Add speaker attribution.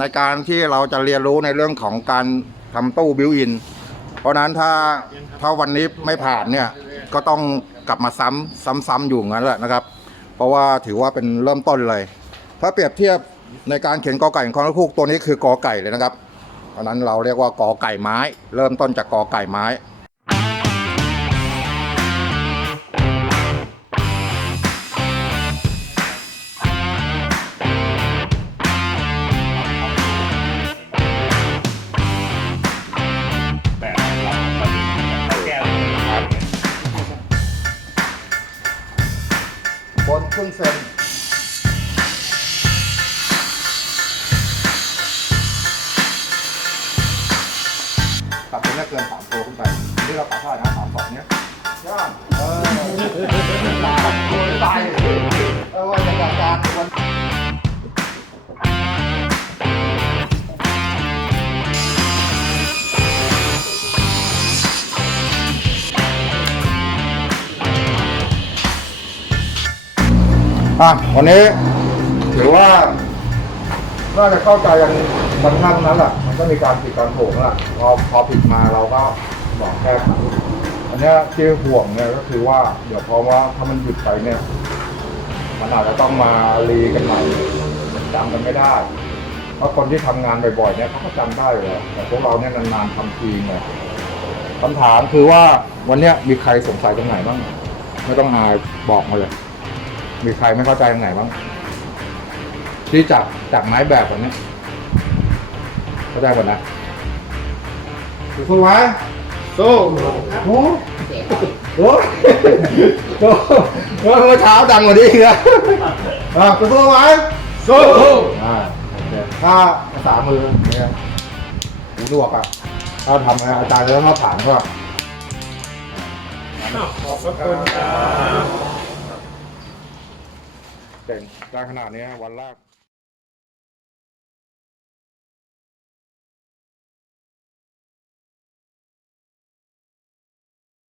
Speaker 1: ในการที่เราจะเรียนรู้ในเรื่องของการทำตู้บิวอิน เพราะนั้นถ้าถ้าวันนี้ไม่ผ่านเนี่ยก็ต้องกลับมาซ้ำซ้ำๆอยู่งั้นแหละนะครับ เพราะว่าถือว่าเป็นเริ่มต้นเลย ถ้าเปรียบเทียบในการเขียนกอไก่ของคอนคูกตัวนี้คือกอไก่เลยนะครับเพราะนั้นเราเรียกว่ากอไก่ไม้ เริ่มต้นจากกอไก่ไม้
Speaker 2: บ
Speaker 1: นครึ่งเซนปรับเปไม่เกินสามตัวขึ้นไปที่เราตัดเท่าไหร่นะสามสองเนี้ย อะวันนี้ถือว่า น่าจะเข้าใจกันกันท่านนั้นแหละมันก็มีการผิดการถูกนั่นแหละพอพอผิดมาเราก็บอกแก้ไขอันเนี้ยที่ห่วงเนี่ยก็คือว่า เดี๋ยวพอว่าถ้ามันหยุดไปเนี่ย มันอาจจะต้องมารีกันใหม่จำกันไม่ได้ เพราะคนที่ทำงานบ่อยๆเนี่ยเขาก็จำได้อยู่แล้วแต่พวกเราเนี่ยนานๆทำทีเนี่ยคำถามคือว่าวันเนี้ยมีใครสงสัยตรงไหนบ้างไม่ต้องอายบอกมาเลย มีใครไม่เข้าใจตรงไหนบ้างที่จากจากไม้แบบแบบนี้เข้าใจก่อนนะสู้ไหมสู้โอ้โหโอ้โหโอ้โหเมื่อเช้าดังกว่านี้อีกนะอะสู้ไหมสู้อ่าโอเคถ้าภาษามือเนี่ยหูหนวกอะถ้าทำนะอาจารย์จะต้องมาผ่านก็
Speaker 2: ขอบพระคุณครับ
Speaker 1: เก่งได้ขนาดนี้วันแรก